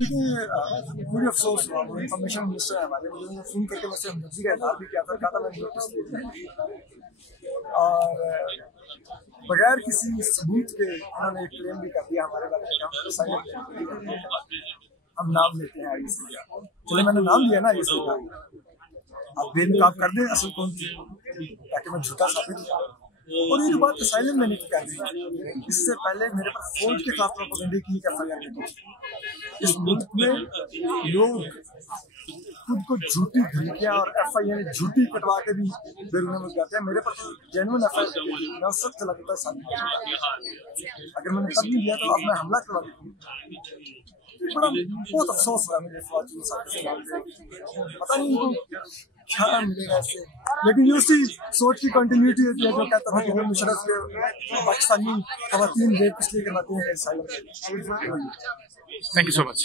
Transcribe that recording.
देखिए मुझे अफसोस हुआ, वो इन्फॉर्मेशन मिनिस्टर है हमारे, मुझे फोन करके मुझसे हमदर्दी का इजहार भी किया था, कहा था मैंने नोटिस लिया और बगैर किसी सबूत के उन्होंने एक क्लेम भी कर दिया हमारे बारे में। हम नाम लेते हैं आईसी का, चलो मैंने नाम लिया ना आईसी का, आप बेनकाब कर दें असल कौन थी, ताकि मैं झूठा साबित हूँ। और ये जो बात असाइलम मैंने की कर दी, इससे पहले मेरे पर फौज के खिलाफ प्रोपेगेंडा की एफआईआर की। इस मुल्क में लोग खुद को झूठी धमकियां और एफआईआर झूठी कटवा के भी बेरुन मुल्क जाते हैं। मेरे पर तो जेन्युइन एफआईआर मैं उस वक्त लगता है साबित, अगर मैंने तब नहीं दिया तो अब मैं हमला करवा देता। बड़ा बहुत अफसोस हुआ मुझे फौजी पता नहीं इनको क्या मिलेगा इससे, लेकिन ये उसी सोच की कंटिन्यूटी होती है जो कहता था कि मुशर्रफ के पाकिस्तानी खवातीन रेप इसलिए करवाती हैं। Thank you so much.